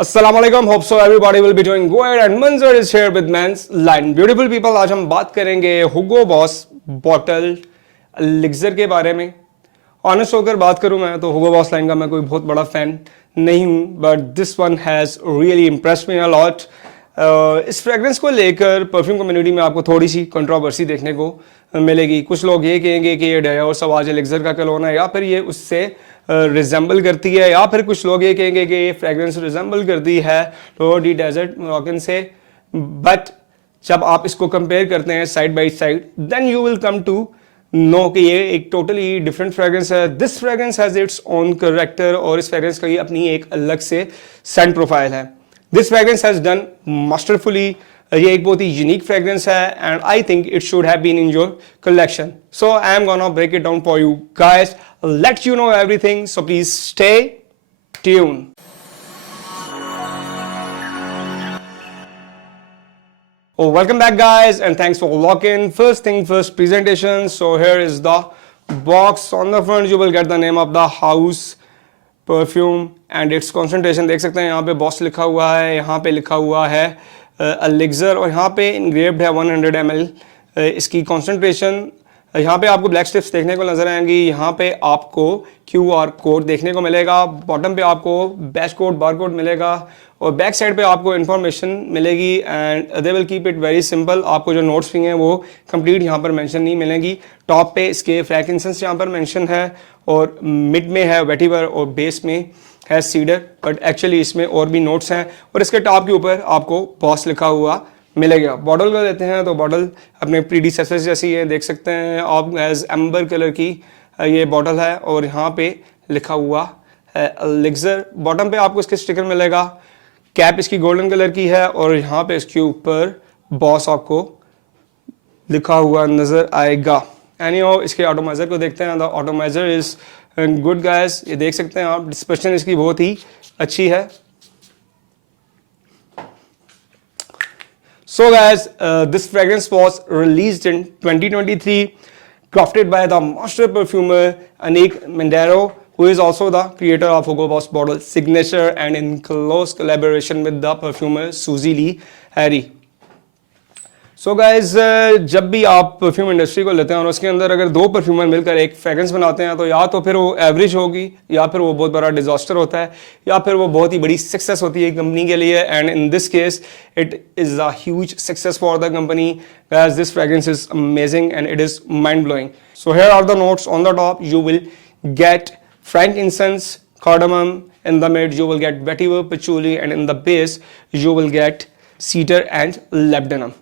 अस्सलाम वालेकुम, hope so everybody will be doing good and Manzar is here with men's line. Beautiful people, आज हम बात करेंगे हुगो बॉस बॉटल एलिक्सर के बारे में। ऑनेस्ट होकर बात करूं मैं तो हुगो बॉस लाइन का मैं कोई बहुत बड़ा फैन नहीं हूं, but this one has really impressed me a lot. इस फ्रेग्रेंस को लेकर परफ्यूम कम्युनिटी में आपको थोड़ी सी कंट्रोवर्सी देखने को मिलेगी। कुछ लोग ये कहेंगे कि ये डायोर सवाज एलिक्सर का कलोन है या फिर ये उससे रिजेंबल करती है, या फिर कुछ लोग ये कहेंगे कि ये फ्रेग्रेंस रिजेंबल करती है लॉर्ड डी डेजर्ट मोरक्कन से। बट जब आप इसको कंपेयर करते हैं side by side, then you will come to know कि ये एक टोटली डिफरेंट फ्रेग्रेंस है। This fragrance has its own character और इस फ्रेग्रेंस का ये अपनी एक अलग से सेंट प्रोफाइल है। This fragrance has done masterfully. ये एक बहुत ही यूनिक फ्रेग्रेंस है and I think it should have been in your collection. So I am gonna break it down for you guys, let you know everything, so please stay tuned. Oh, welcome back guys and thanks for locking. First thing first, presentation. So here is the box. On the front you will get the name of the house, perfume and its concentration. देख सकते हैं यहाँ पे boss लिखा हुआ है, यहाँ पे लिखा हुआ है एलिक्सर और यहाँ पे engraved है 100 ml इसकी concentration। यहाँ पे आपको ब्लैक स्ट्रिप्स देखने को नजर आएंगी। यहाँ पे आपको QR कोड देखने को मिलेगा। बॉटम पे आपको बैच कोड बार कोड मिलेगा और बैक साइड पे आपको इन्फॉर्मेशन मिलेगी and they will keep it very simple. आपको जो नोट्स भी हैं वो कंप्लीट यहाँ पर मेंशन नहीं मिलेंगी। टॉप पे इसके फ्रैंकिंसेंस यहाँ पर मेंशन है और मिड में है वेटिवर और बेस में है सीडर, बट एक्चुअली इसमें और भी नोट्स हैं और इसके टॉप के ऊपर आपको बॉस लिखा हुआ मिलेगा। बॉटल का लेते हैं तो बॉटल अपने प्रीडिसेसर जैसी है, देख सकते हैं आप, एज एम्बर कलर की ये बॉटल है और यहाँ पे लिखा हुआ है एलिक्सर। बॉटम पे आपको इसके स्टिकर मिलेगा। कैप इसकी गोल्डन कलर की है और यहाँ पे इसके ऊपर बॉस आपको लिखा हुआ नजर आएगा। एनीहाउ इसके ऑटोमाइजर को देखते हैं। The atomiser is good guys, ये देख सकते हैं आप, डिस्पर्शन इसकी बहुत ही अच्छी है। So guys, this fragrance was released in 2023, crafted by the master perfumer Anik Mendaro, who is also the creator of Hugo Boss bottle signature and in close collaboration with the perfumer Suzy Lee Harry. So guys, जब भी आप perfume industry को लेते हैं और उसके अंदर अगर दो परफ्यूमर मिलकर एक फ्रेग्रेंस बनाते हैं तो या तो फिर वो एवरेज होगी या फिर वो बहुत बड़ा डिजास्टर होता है या फिर वो बहुत ही बड़ी सक्सेस होती है कंपनी के लिए। And in this case it is a huge success for the company. Guys, this fragrance is amazing and it is mind blowing. So here are the notes. On the top you will get frankincense, cardamom. In the mid you will get vetiver, patchouli, and in the base you will get cedar and labdanum.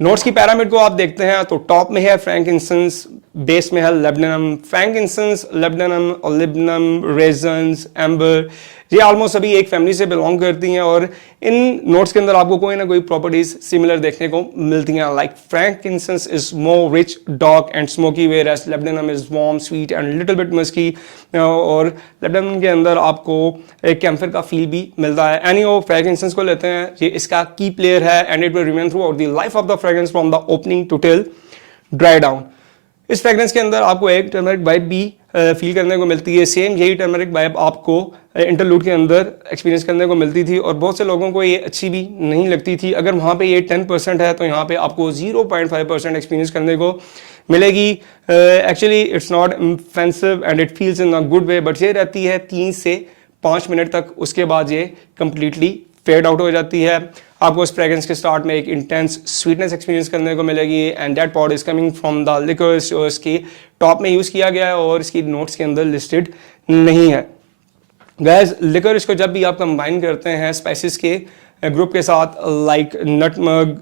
Notes की pyramid को आप देखते हैं तो top में है फ्रैंकिंसेंस, base में है लेबनम। फ्रैंकिंसेंस, लेबनम, ओलिबनम, रेजन्स, एम्बर, ये ऑलमोस्ट सभी एक फैमिली से बिलोंग करती हैं और इन नोट्स के अंदर आपको कोई ना कोई प्रॉपर्टीज सिमिलर देखने को मिलती हैं। Like frankincense is more rich, dark and smoky, where as labdanum is warm, sweet and little bit musky और लेबनम के अंदर आपको एक कैम्फर का फील भी मिलता है। एनीहाउ फ्रैंकिंसेंस को लेते हैं, ये इसका की प्लेयर है and it will remain throughout the life of the fragrance from the opening to till dry down. इस फ्रेग्रेंस के अंदर आपको एक टर्मरिक वाइब भी फील करने को मिलती है। सेम यही टर्मरिक वाइब आपको इंटरलूड के अंदर एक्सपीरियंस करने को मिलती थी और बहुत से लोगों को ये अच्छी भी नहीं लगती थी। अगर वहाँ पे ये 10% है तो यहाँ पे आपको 0.5% एक्सपीरियंस करने को मिलेगी। Actually it's not offensive and it feels in a good way, but ये रहती है 3 से 5 मिनट तक, उसके बाद ये कंप्लीटली फेड आउट हो जाती है। आपको इस फ्रेग्रेंस के स्टार्ट में एक इंटेंस स्वीटनेस एक्सपीरियंस करने को मिलेगी and that part is coming from the liquors जो इसकी टॉप में यूज़ किया गया है और इसकी नोट्स के अंदर लिस्टेड नहीं है। गाइस, लिकर इसको जब भी आप कंबाइन करते हैं स्पाइसेस के ग्रुप के साथ, लाइक नटमग,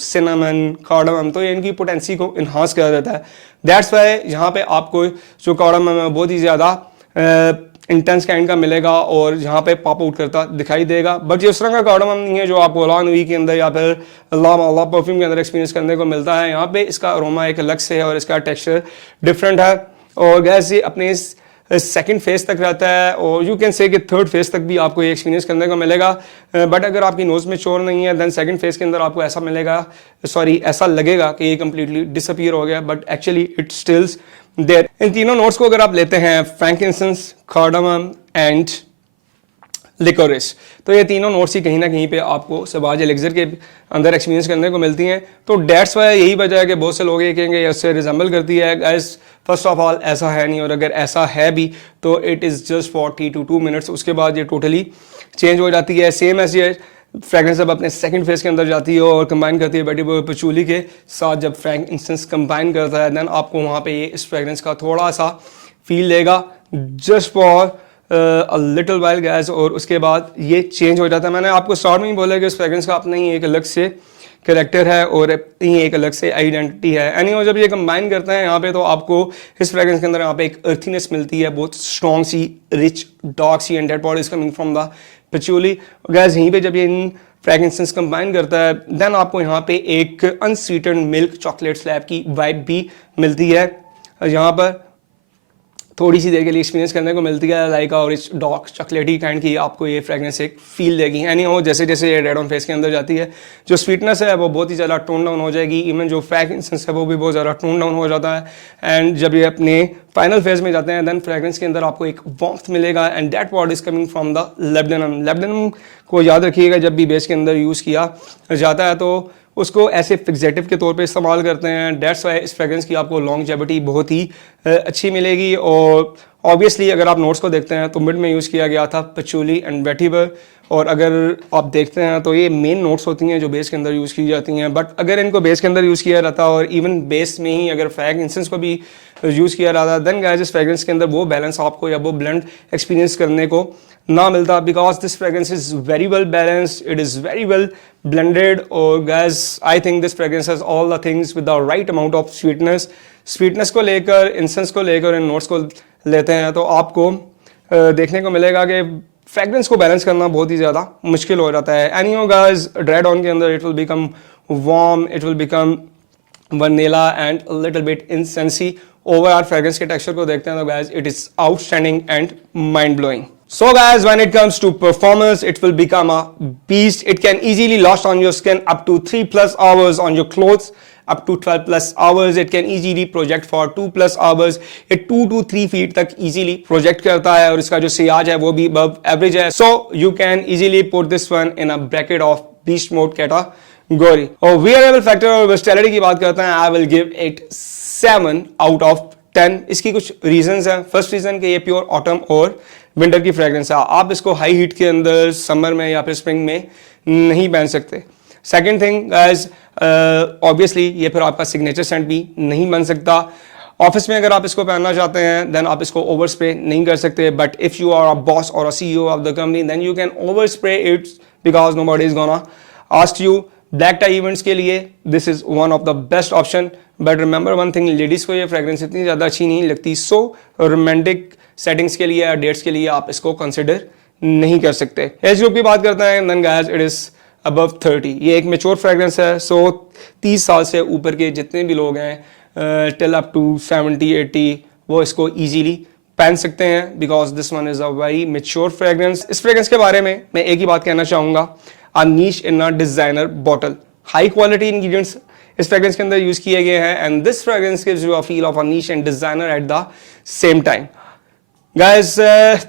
सिनेमन, कार्डमम, तो ये इनकी पोटेंसी को इन्हांस कर देता है। दैट्स वाई यहाँ पे आपको जो कार्डमम है बहुत ही ज़्यादा इंटेंस काइंड का मिलेगा और यहाँ पे पॉप आउट करता दिखाई देगा। बट ये उस तरह का कार्डमम नहीं है जो आपको अलानवी के अंदर या फिर ला परफ्यूम के अंदर एक्सपीरियंस करने को मिलता है। यहाँ पे इसका अरोमा एक अलग से है और इसका टेक्सचर डिफरेंट है और गैस ये अपने सेकंड फेज तक रहता है और यू कैन से कि थर्ड फेज तक भी आपको ये एक्सपीरियंस करने को मिलेगा। बट अगर आपकी नोज में चोर नहीं है देन सेकंड फेज के अंदर आपको ऐसा मिलेगा, ऐसा लगेगा कि ये कंप्लीटली डिसअपीयर हो गया, but actually it stills there. इन तीनों नोट्स को अगर आप लेते हैं, फ्रैंकिंसेंस, कार्डमम एंड लिकोरिस। तो ये तीनों नोट्स ही कहीं ना कहीं पे आपको सबाज एलेक्जर के अंदर एक्सपीरियंस करने को मिलती हैं। तो डेट्स वाई यही वजह है कि बहुत से लोग ये कहेंगे इससे रिजेंबल करती है। गाइस फर्स्ट ऑफ ऑल ऐसा है नहीं, और अगर ऐसा है भी तो it is just 40 to 2 minutes, उसके बाद ये टोटली चेंज हो जाती है। सेम ऐसी है फ्रेगरेंस जब अपने सेकंड फेज के अंदर जाती है और कंबाइन करती है वेटिबल पचूली के साथ, जब फ्रेगरेंस कंबाइन करता है देन आपको वहाँ पे ये इस फ्रेगरेंस का थोड़ा सा फील देगा just for a little while gas, और उसके बाद ये चेंज हो जाता है। मैंने आपको स्टार्ट में ही बोला कि इस फ्रेगरेंस का अपना ही एक अलग से कैरेक्टर है और ही एक अलग से आइडेंटिटी है। एनीवे जब ये कंबाइन करते हैं यहाँ पे तो आपको इस फ्रेगरेंस के अंदर यहाँ पे एक अर्थिनेस मिलती है, बहुत स्ट्रॉन्ग सी, रिच, डार्क सी, and that part is coming from the patchouli. Guys यहीं पे जब ये इन फ्रेगरेंसेस कंबाइन करता है देन आपको यहाँ पे एक अनस्वीटेंड मिल्क चॉकलेट स्लैब की वाइब भी मिलती है। यहाँ पर थोड़ी सी देर के लिए एक्सपीरियंस करने को मिलती है, लाइक और रिच डार्क चॉकलेटी काइंड की आपको ये फ्रेगरेंस एक फील देगी। एनी हो जैसे जैसे ये रेड ऑन फेस के अंदर जाती है जो स्वीटनेस है वो बहुत ही ज़्यादा टोन डाउन हो जाएगी, इवन जो फ्रेगरेंस है वो भी बहुत ज़्यादा टोन डाउन हो जाता है। एंड जब ये अपने फाइनल फेज में जाते हैं देन फ्रेगरेंस के अंदर आपको एक वार्मथ मिलेगा, and that warmth is coming from the labdanum. Labdanum को याद रखिएगा जब भी बेस के अंदर यूज़ किया जाता है तो उसको ऐसे फिक्सेटिव के तौर पे इस्तेमाल करते हैं। डेट्स वाई इस फ्रेगरेंस की आपको लॉन्गजेविटी बहुत ही अच्छी मिलेगी। और ऑब्वियसली अगर आप नोट्स को देखते हैं तो मिड में यूज़ किया गया था पचूली एंड वेटिवर, और अगर आप देखते हैं तो ये मेन नोट्स होती हैं जो बेस के अंदर यूज़ की जाती हैं। बट अगर इनको बेस के अंदर यूज़ किया जाता और इवन बेस में ही अगर फ्रेगरेंसेस को भी यूज़ किया जाता देन गाइस इस फ्रेगरेंस के अंदर वो बैलेंस आपको या वो ब्लेंड एक्सपीरियंस करने को ना मिलता, because this fragrance is very well balanced, it is very well blended। और guys I think this fragrance has all the things with the right amount of sweetness को लेकर, इंसेंस को लेकर, इन नोट्स को लेते हैं तो आपको देखने को मिलेगा कि फ्रेगरेंस को बैलेंस करना बहुत ही ज़्यादा मुश्किल हो जाता है। एनी हो गाइस ड्रेड ऑन के अंदर it will become warm, it will become vanilla and little bit incensy. Overall fragrance के टेक्सचर को देखते हैं तो guys it is outstanding and mind blowing. So guys, when it comes to performance, it will become a beast. It can easily last on your skin up to 3+ hours, on your clothes up to 12+ hours. It can easily project for 2+ hours. It 2 to 3 feet तक easily project करता है और इसका जो Ciaz है वो भी above average है. So you can easily put this one in a bracket of beast mode category. और wearable factor और versatility की बात करते हैं, I will give it 7 out of 10. इसकी कुछ reasons हैं. First reason कि ये pure autumn और विंटर की फ्रेगरेंस है, आप इसको हाई हीट के अंदर समर में या फिर स्प्रिंग में नहीं पहन सकते। सेकंड थिंग गाइस ऑब्वियसली ये फिर आपका सिग्नेचर सेंट भी नहीं बन सकता। ऑफिस में अगर आप इसको पहनना चाहते हैं देन आप इसको ओवर स्प्रे नहीं कर सकते, but if you are a boss और a CEO of the company then you can over spray it because nobody is gonna ask you. Black tie events के लिए this is one of the best option, but remember one thing, ladies को ये fragrance इतनी ज़्यादा अच्छी नहीं लगती, so romantic settings के लिए या डेट्स के लिए आप इसको कंसिडर नहीं कर सकते। एज ग्रुप की बात करते हैं then guys it is above 30। ये एक मैच्योर फ्रेगरेंस है, सो 30 साल से ऊपर के जितने भी लोग हैं टिल अप टू 70-80 वो इसको इजीली पहन सकते हैं because this one is a very mature fragrance. इस फ्रेगरेंस के बारे में मैं एक ही बात कहना चाहूँगा, a niche in a designer bottle. High quality ingredients इस फ्रेगरेंस के अंदर यूज किए गए हैं and this fragrance gives you a feel of a niche and designer at the same time. Guys,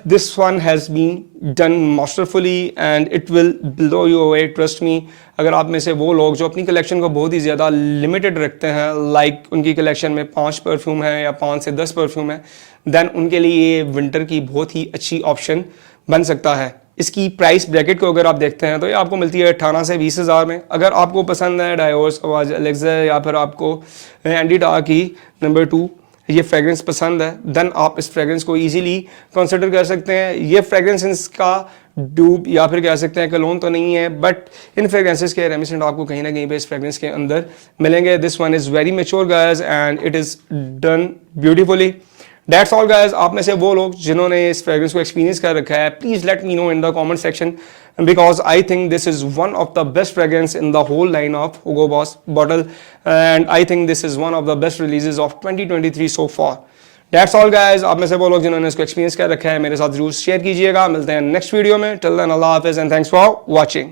this one has been done masterfully and it will blow you away, trust me। अगर आप में से वो लोग जो अपनी collection को बहुत ही ज़्यादा लिमिटेड रखते हैं, लाइक उनकी कलेक्शन में 5 परफ्यूम है या 5 से 10 परफ्यूम है, देन उनके लिए ये विंटर की बहुत ही अच्छी ऑप्शन बन सकता है। इसकी प्राइस ब्रैकेट को अगर आप देखते हैं तो ये आपको मिलती है 18 से 20 हज़ार में। अगर आपको पसंद है डायोर, सवाज, एलेक्सा या फिर आपको एंडी डा की नंबर 2 ये फ्रेगरेंस पसंद है देन आप इस फ्रेगरेंस को इजीली कंसिडर कर सकते हैं। ये फ्रेगरेंस इसका डूब या फिर कह सकते हैं कलोन तो नहीं है, बट इन फ्रेगरेंसेस के रेमिसेंट आपको कहीं ना कहीं पे इस फ्रेगरेंस के अंदर मिलेंगे। This one is very mature guys and it is done beautifully. That's all guys. आप में से वो लोग जिन्होंने इस फ्रेगरेंस को एक्सपीरियंस कर रखा है, please let me know in the comment section because I think this is one of the best fragrance in the whole line of Hugo Boss bottle and I think this is one of the best releases of 2023 so far. That's all guys। आप में से वो लोग जिन्होंने इसको experience कर रखा है मेरे साथ जरूर शेयर कीजिएगा। मिलते हैं नेक्स्ट वीडियो में। टिल देन अल्लाह हाफिज़ एंड थैंक्स फॉर वॉचिंग।